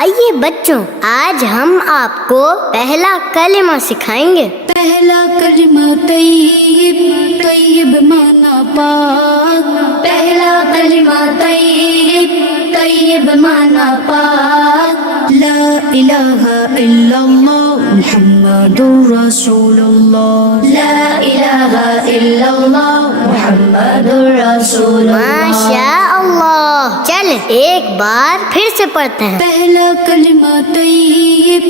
آئیے بچوں، آج ہم آپ کو پہلا کلمہ سکھائیں گے۔ پہلا کلمہ طیب، طیب مانا پاک۔ پہلا کلمہ طیب، طیب مانا پاک۔ لا الہ الا اللہ محمد رسول اللہ۔ لا الہ الا اللہ محمد رسول اللہ۔ ماشاء اللہ، چل ایک بار پھر سے پڑھتے ہیں۔ پہلا کلمہ طیب،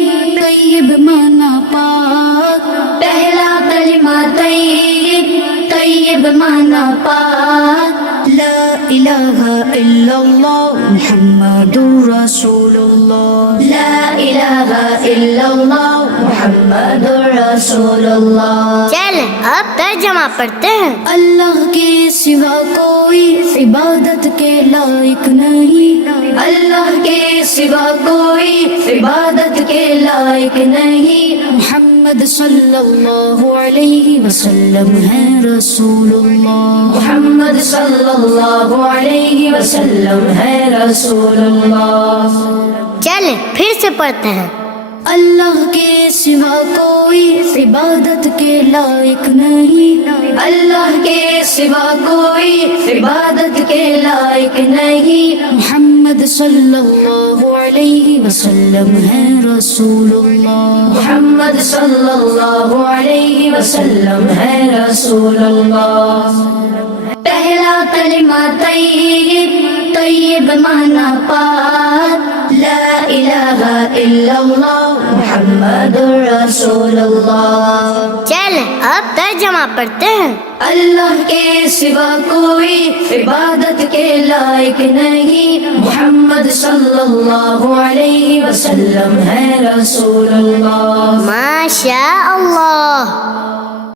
طیب مانا پاک۔ پہلا کلمہ طیب، طیب مانا پاک۔ لا الہ الا اللہ محمد رسول اللہ۔ لا الہ الا اللہ محمد رسول اللہ۔ چل اب ترجمہ پڑھتے ہیں۔ اللہ کے سوا کوئی عبادت کے لائق نہیں۔ اللہ کے سوا کوئی عبادت کے لائق نہیں۔ محمد صلی اللہ علیہ وسلم ہے رسول اللہ۔ محمد صلی اللہ علیہ وسلم ہے رسول اللہ۔ چل پھر سے پڑھتے ہیں۔ اللہ کے سوا کوئی عبادت کے لائق نہیں۔ اللہ کے سوا کوئی عبادت کے لائق نہیں۔ محمد صلی اللہ علیہ وسلم ہے رسول اللہ۔ محمد صلی اللہ علیہ وسلم ہے رسول اللہ۔ پہلا کلمہ طیب، طیب مانا پاک۔ لا الہ الا اللہ محمد رسول اللہ۔ چل اب ترجمہ پڑھتے ہیں۔ اللہ کے سوا کوئی عبادت کے لائق نہیں۔ محمد صلی اللہ علیہ وسلم ہے رسول اللہ۔ ماشاء اللہ۔